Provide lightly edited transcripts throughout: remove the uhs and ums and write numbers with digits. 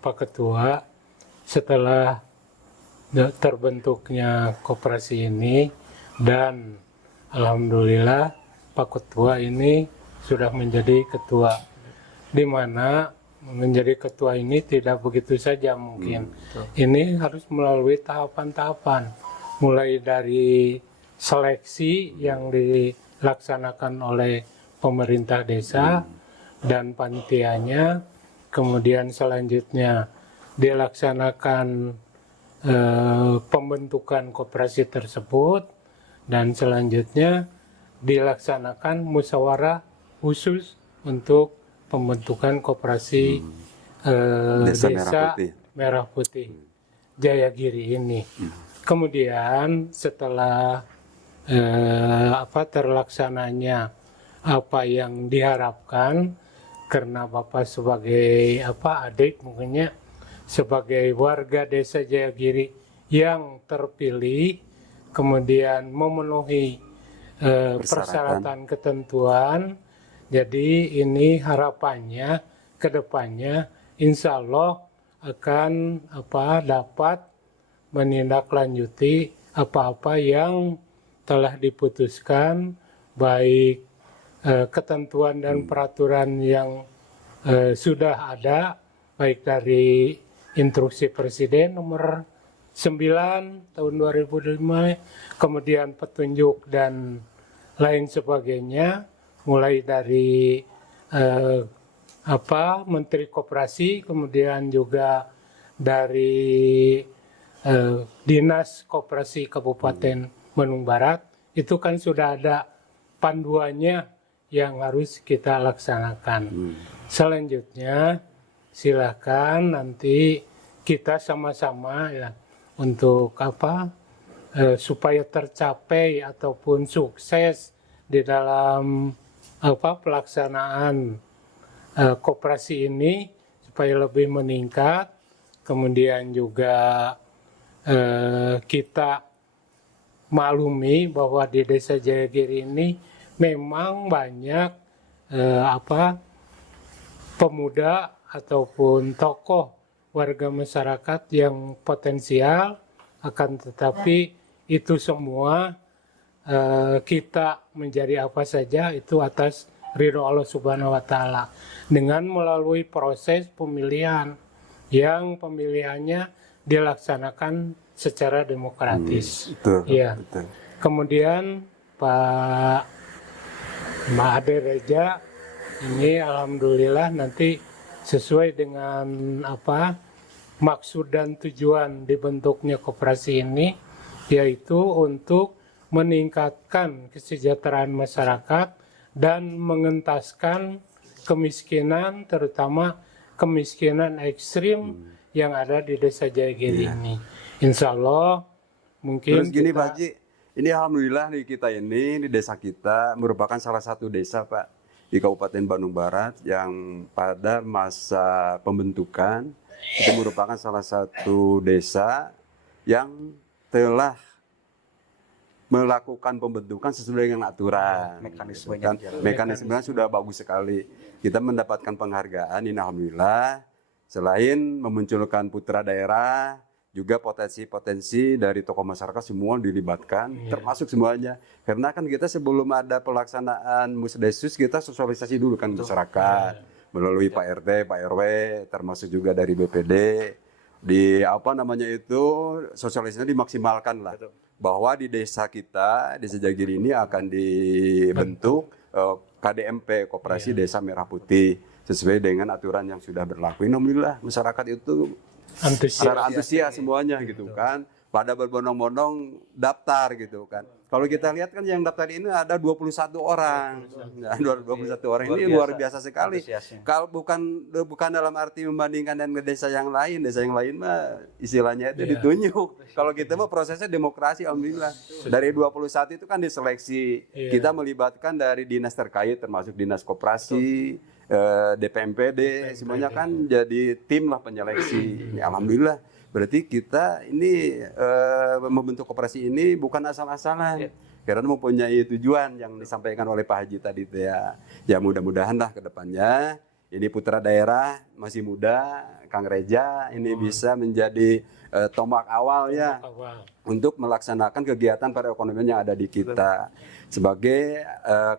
Pak Ketua, setelah terbentuknya koperasi ini dan alhamdulillah Pak Ketua ini sudah menjadi ketua, di mana menjadi ketua ini tidak begitu saja mungkin. Ini harus melalui tahapan-tahapan, mulai dari seleksi yang dilaksanakan oleh pemerintah desa dan panitianya, kemudian selanjutnya dilaksanakan pembentukan koperasi tersebut, dan selanjutnya dilaksanakan musyawarah khusus untuk pembentukan koperasi desa Merah Putih Jayagiri ini. Kemudian setelah terlaksananya apa yang diharapkan, karena Bapak sebagai adik mungkinnya sebagai warga desa Jayagiri yang terpilih, kemudian memenuhi persyaratan ketentuan. Jadi ini harapannya ke depannya insya Allah akan dapat menindaklanjuti apa-apa yang telah diputuskan, baik ketentuan dan peraturan yang sudah ada, baik dari Instruksi Presiden nomor 9 tahun 2005, kemudian petunjuk dan lain sebagainya, mulai dari Menteri Koperasi, kemudian juga dari Dinas Koperasi Kabupaten Bandung Barat, itu kan sudah ada panduannya yang harus kita laksanakan. Selanjutnya silakan nanti kita sama-sama ya untuk supaya tercapai ataupun sukses di dalam pelaksanaan koperasi ini supaya lebih meningkat. Kemudian juga kita maklumi bahwa di Desa Jayagiri ini memang banyak pemuda ataupun tokoh warga masyarakat yang potensial, akan tetapi itu semua kita menjadi apa saja itu atas ridho Allah Subhanahu wa Ta'ala, dengan melalui proses pemilihan yang pemilihannya dilaksanakan secara demokratis. Betul. Kemudian Pak Ade Reja ini alhamdulillah nanti sesuai dengan maksud dan tujuan dibentuknya koperasi ini, yaitu untuk meningkatkan kesejahteraan masyarakat dan mengentaskan kemiskinan, terutama kemiskinan ekstrim yang ada di Desa Jayagiri ini. Insya Allah mungkin terus gini Pak Haji, ini alhamdulillah di kita ini, di desa kita merupakan salah satu desa Pak di Kabupaten Bandung Barat yang pada masa pembentukan itu merupakan salah satu desa yang telah melakukan pembentukan sesuai dengan aturan. Mekanismenya sudah bagus sekali. Kita mendapatkan penghargaan ini alhamdulillah. Selain memunculkan putra daerah, juga potensi-potensi dari tokoh masyarakat semua dilibatkan, termasuk semuanya. Karena kan kita sebelum ada pelaksanaan Musdesus, kita sosialisasi dulu kan masyarakat melalui Pak RT, Pak RW, termasuk juga dari BPD. Di sosialisasinya dimaksimalkan lah. Bahwa di desa kita, Desa Jayagiri ini akan dibentuk KDMP, Koperasi Desa Merah Putih, sesuai dengan aturan yang sudah berlaku. Alhamdulillah masyarakat itu antusias semuanya gitu kan. Pada berbondong-bondong daftar gitu kan. Kalau kita lihat kan yang daftar ini ada 21 orang. 21 orang ini luar biasa sekali. Kalau bukan dalam arti membandingkan dengan desa yang lain mah istilahnya itu ditunjuk. Kalau kita mah prosesnya demokrasi alhamdulillah. Dari 21 itu kan diseleksi. Kita melibatkan dari dinas terkait termasuk dinas koperasi, DPMPD, semuanya kan jadi tim lah penyeleksi. Ya, alhamdulillah. Berarti kita ini membentuk koperasi ini bukan asal-asalan, karena mempunyai tujuan yang disampaikan oleh Pak Haji tadi itu ya. Ya mudah-mudahan lah ke depannya ini putra daerah masih muda, Kang Reja ini bisa menjadi tombak awal ya Awal. untuk melaksanakan kegiatan perekonomian yang ada di kita. Sebagai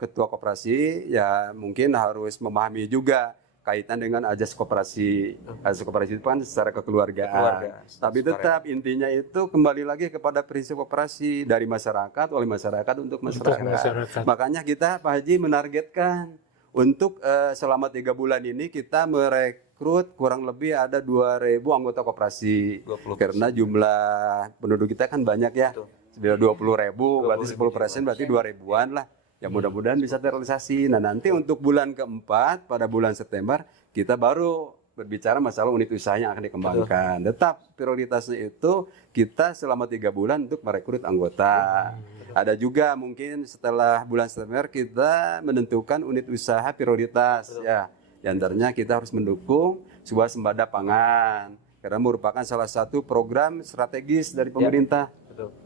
ketua koperasi ya mungkin harus memahami juga kaitan dengan azas koperasi. Azas koperasi itu kan secara kekeluargaan. Tapi tetap intinya itu kembali lagi kepada prinsip koperasi dari masyarakat, oleh masyarakat untuk masyarakat. Makanya kita Pak Haji menargetkan untuk selama 3 bulan ini kita merekrut kurang lebih ada 2.000 anggota koperasi. Karena jumlah penduduk kita kan banyak ya. Sudah 20.000, berarti 10% berarti 2.000-an lah. Ya mudah-mudahan bisa terrealisasi. Nah nanti untuk bulan keempat pada bulan September kita baru berbicara masalah unit usaha yang akan dikembangkan. Tetap prioritasnya itu kita selama 3 bulan untuk merekrut anggota. Ada juga mungkin setelah bulan September kita menentukan unit usaha prioritas ya. Di antaranya kita harus mendukung sebuah sembada pangan karena merupakan salah satu program strategis dari pemerintah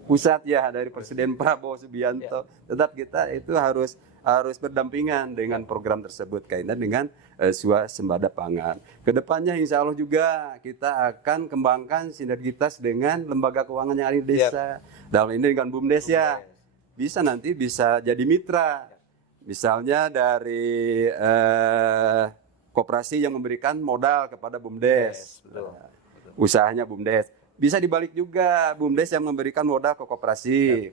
pusat ya, dari Presiden Prabowo Subianto. Tetap kita itu harus berdampingan dengan program tersebut kaitan dengan sebuah sembada pangan. Kedepannya insya Allah juga kita akan kembangkan sinergitas dengan lembaga keuangan yang ada di desa. Dalam ini dengan BUMDes ya, nanti bisa jadi mitra. Misalnya dari koperasi yang memberikan modal kepada BUMDes, usahanya BUMDes. Bisa dibalik juga BUMDes yang memberikan modal ke koperasi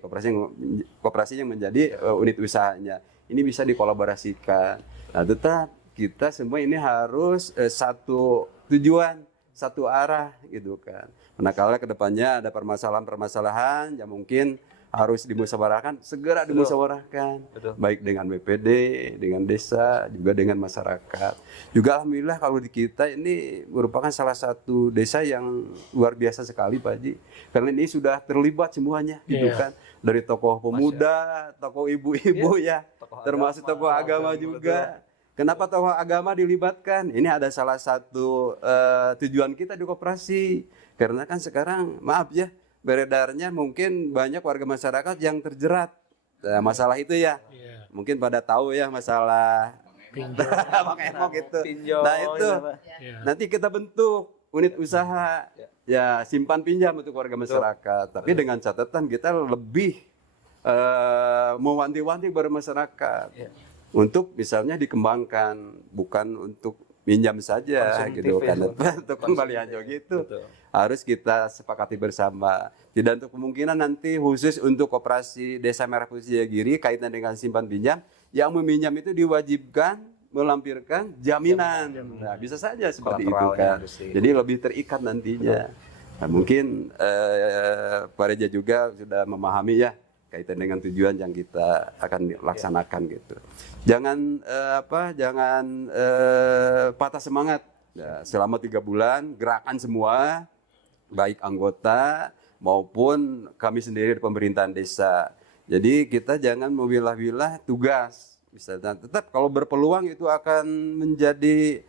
yang menjadi unit usahanya. Ini bisa dikolaborasikan. Nah, tetap kita semua ini harus satu tujuan, satu arah gitu kan. Manakala kedepannya ada permasalahan-permasalahan yang mungkin harus dimusyawarahkan, segera dimusyawarahkan. Baik dengan BPD, dengan desa, juga dengan masyarakat. Juga alhamdulillah kalau di kita ini merupakan salah satu desa yang luar biasa sekali Pak Haji. Karena ini sudah terlibat semuanya gitu kan. Dari tokoh pemuda, tokoh ibu-ibu ya, termasuk tokoh agama juga. Kenapa tokoh agama dilibatkan? Ini ada salah satu tujuan kita di koperasi. Karena kan sekarang maaf ya, beredarnya mungkin banyak warga masyarakat yang terjerat masalah itu ya. Mungkin pada tahu ya masalah pinjol gitu. Nah itu nanti kita bentuk unit usaha ya simpan pinjam untuk warga masyarakat. Tapi dengan catatan kita lebih mewanti-wanti kepada masyarakat untuk misalnya dikembangkan, bukan untuk minjam saja gitu kan, untuk kembalian gitu. Harus kita sepakati bersama. Tidak untuk kemungkinan nanti khusus untuk koperasi Desa Merah Putih Jayagiri kaitan dengan simpan pinjam, yang meminjam itu diwajibkan melampirkan jaminan. Nah, bisa saja seperti itu kan. Jadi lebih terikat nantinya. Nah, mungkin Pak Reja juga sudah memahami ya kaitan dengan tujuan yang kita akan laksanakan gitu. Jangan patah semangat. Ya, selama 3 bulan gerakan semua, baik anggota maupun kami sendiri di pemerintahan desa. Jadi kita jangan memilah-milah tugas. Misalnya tetap kalau berpeluang itu akan menjadi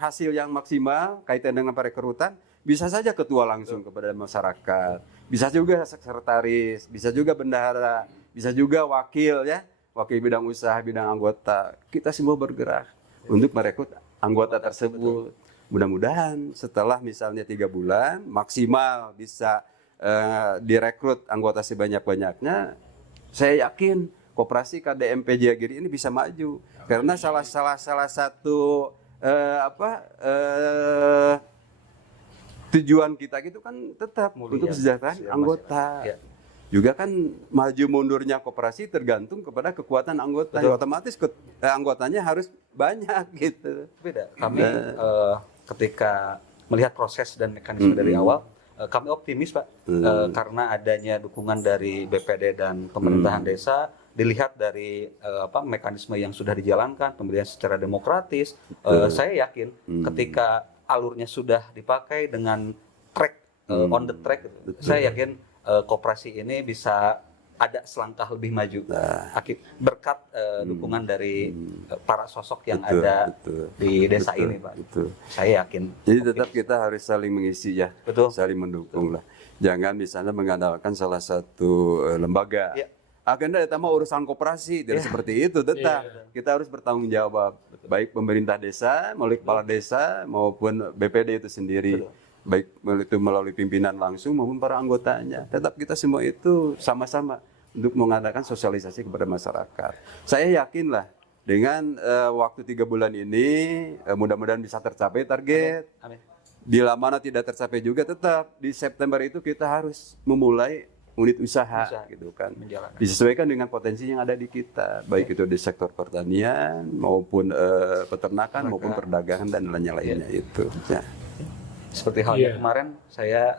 hasil yang maksimal kaitan dengan perekrutan, bisa saja ketua langsung kepada masyarakat, bisa juga sekretaris, bisa juga bendahara, bisa juga wakil ya, wakil bidang usaha, bidang anggota. Kita semua bergerak untuk merekrut anggota tersebut. Mudah-mudahan setelah misalnya 3 bulan maksimal bisa direkrut anggota sebanyak-banyaknya, saya yakin koperasi KDMP Jayagiri ini bisa maju. Karena salah satu tujuan kita gitu kan tetap untuk kesejahteraan anggota. Juga kan maju mundurnya koperasi tergantung kepada kekuatan anggota. Ya, otomatis anggotanya harus banyak gitu. Beda. Kami ketika melihat proses dan mekanisme dari awal, kami optimis Pak, karena adanya dukungan dari BPD dan pemerintahan desa, dilihat dari mekanisme yang sudah dijalankan, pemilihan secara demokratis, saya yakin ketika alurnya sudah dipakai dengan track on the track, saya yakin koperasi ini bisa ada selangkah lebih maju berkat dukungan dari para sosok yang ada di desa ini Pak. Saya yakin. Jadi tetap kita harus saling mengisi ya, saling mendukung lah. Jangan misalnya mengandalkan salah satu lembaga agenda utama urusan koperasi, tidak seperti itu tetap. Kita harus bertanggung jawab, baik pemerintah desa, melalui kepala desa maupun BPD itu sendiri. Baik itu melalui pimpinan langsung maupun para anggotanya. Tetap kita semua itu sama-sama untuk mengadakan sosialisasi kepada masyarakat. Saya yakinlah dengan waktu 3 bulan ini mudah-mudahan bisa tercapai target. Amin. Bila mana tidak tercapai juga tetap di September itu kita harus memulai unit usaha gitu kan. Disesuaikan dengan potensi yang ada di kita, baik itu di sektor pertanian maupun peternakan maupun perdagangan dan lainnya itu. Ya. Seperti halnya kemarin saya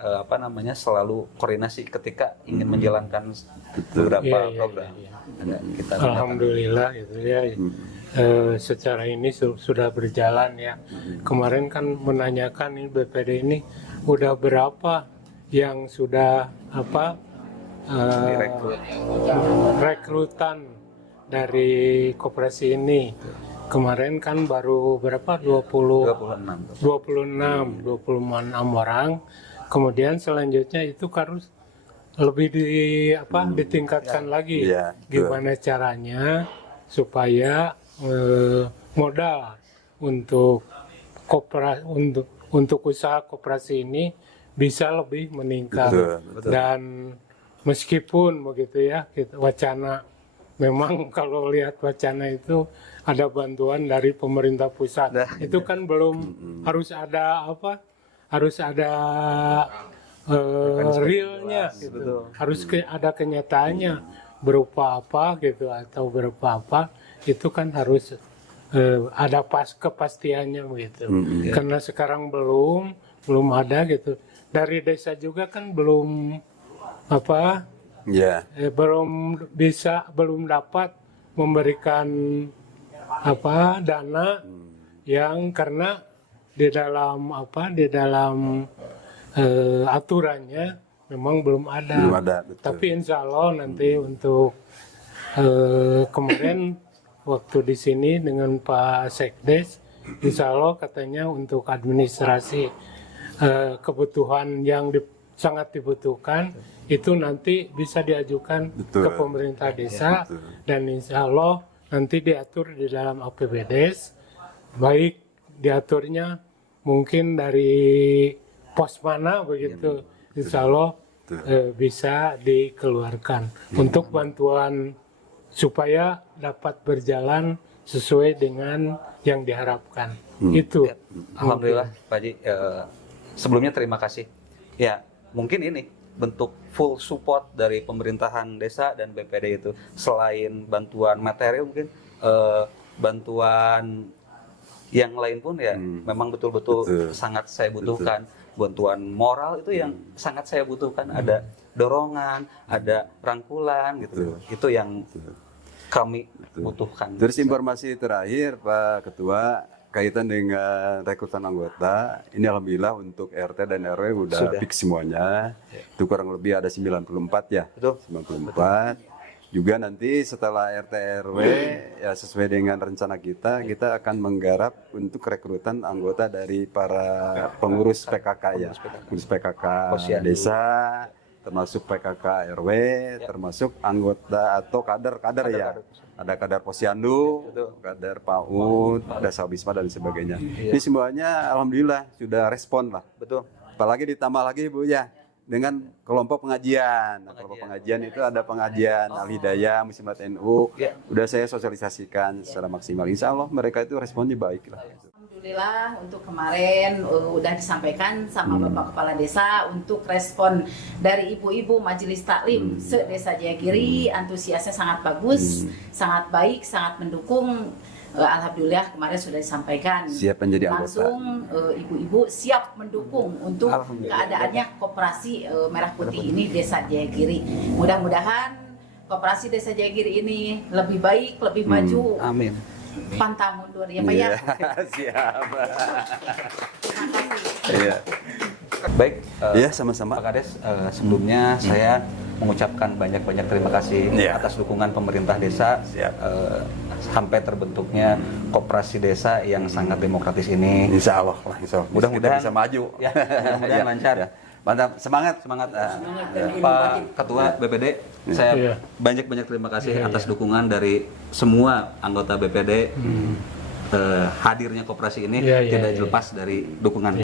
selalu koordinasi ketika ingin menjalankan beberapa program. Kita Alhamdulillah gitu ya. Secara ini sudah berjalan ya. Kemarin kan menanyakan ini BPD ini udah berapa yang sudah rekrutan dari koperasi ini. Kemarin kan baru berapa? 26 orang. Kemudian selanjutnya itu harus lebih ditingkatkan lagi. Gimana caranya supaya modal untuk untuk usaha koperasi ini bisa lebih meningkat. Dan meskipun begitu ya, wacana memang kalau lihat wacana itu ada bantuan dari pemerintah pusat. Itu kan belum harus ada realnya gitu. Harus ada kenyataannya berupa apa gitu atau berupa apa, itu kan harus ada kepastiannya begitu. Karena sekarang belum ada gitu. Dari desa juga kan belum belum dapat memberikan dana yang karena di dalam aturannya memang belum ada. Tapi insya Allah nanti untuk kemarin waktu di sini dengan Pak Sekdes, insya Allah katanya untuk administrasi kebutuhan yang sangat dibutuhkan itu nanti bisa diajukan ke pemerintah desa dan insya Allah nanti diatur di dalam APBDes, baik diaturnya mungkin dari pos mana begitu, insya Allah bisa dikeluarkan untuk bantuan supaya dapat berjalan sesuai dengan yang diharapkan. Itu. Alhamdulillah Pak Haji, sebelumnya terima kasih. Ya mungkin ini bentuk full support dari pemerintahan desa dan BPD itu, selain bantuan materi mungkin bantuan yang lain pun ya memang betul-betul sangat saya butuhkan. Bantuan moral itu yang sangat saya butuhkan. Ada dorongan, ada rangkulan gitu. Itu yang kami butuhkan. Terus informasi terakhir Pak Ketua kaitan dengan rekrutan anggota, ini alhamdulillah untuk RT dan RW sudah fix semuanya. Itu kurang lebih ada 94 ya. Betul. 94. Juga nanti setelah RT RW ya sesuai dengan rencana kita akan menggarap untuk rekrutan anggota dari para pengurus PKK ya. Pengurus PKK desa, termasuk PKK RW, termasuk anggota atau kader-kader ya. Ada kader Posyandu, kader PAUD, Desa Wisma dan sebagainya. Ini semuanya alhamdulillah sudah respon lah. Betul. Apalagi ditambah lagi Bu ya dengan kelompok pengajian. Nah, kelompok pengajian itu ada pengajian Al-Hidayah, Muslimat NU. Udah saya sosialisasikan secara maksimal. Insya Allah mereka itu responnya baik lah. Alhamdulillah untuk kemarin udah disampaikan sama Bapak Kepala Desa untuk respon dari ibu-ibu Majelis Taklim se-Desa Jayagiri, antusiasnya sangat bagus, sangat baik, sangat mendukung. Alhamdulillah kemarin sudah disampaikan. Siap menjadi anggota. Langsung ibu-ibu siap mendukung untuk keadaannya koperasi Merah Putih ini Desa Jayagiri. Mudah-mudahan koperasi Desa Jayagiri ini lebih baik, lebih maju. Amin. Pantang mundur ya Pak ya. Siap. Terima kasih. Iya. Baik, sama-sama. Pak Kades, sebelumnya saya mengucapkan banyak-banyak terima kasih atas dukungan pemerintah desa sampai terbentuknya koperasi desa yang sangat demokratis ini. Insya Allah, Mudah-mudahan kita bisa maju. Mudah-mudahan lancar. Mantap, semangat. Pak Ketua BPD, saya Iya. banyak terima kasih atas dukungan dari semua anggota BPD. Hadirnya koperasi ini Iya, tidak iya. lepas dari dukungan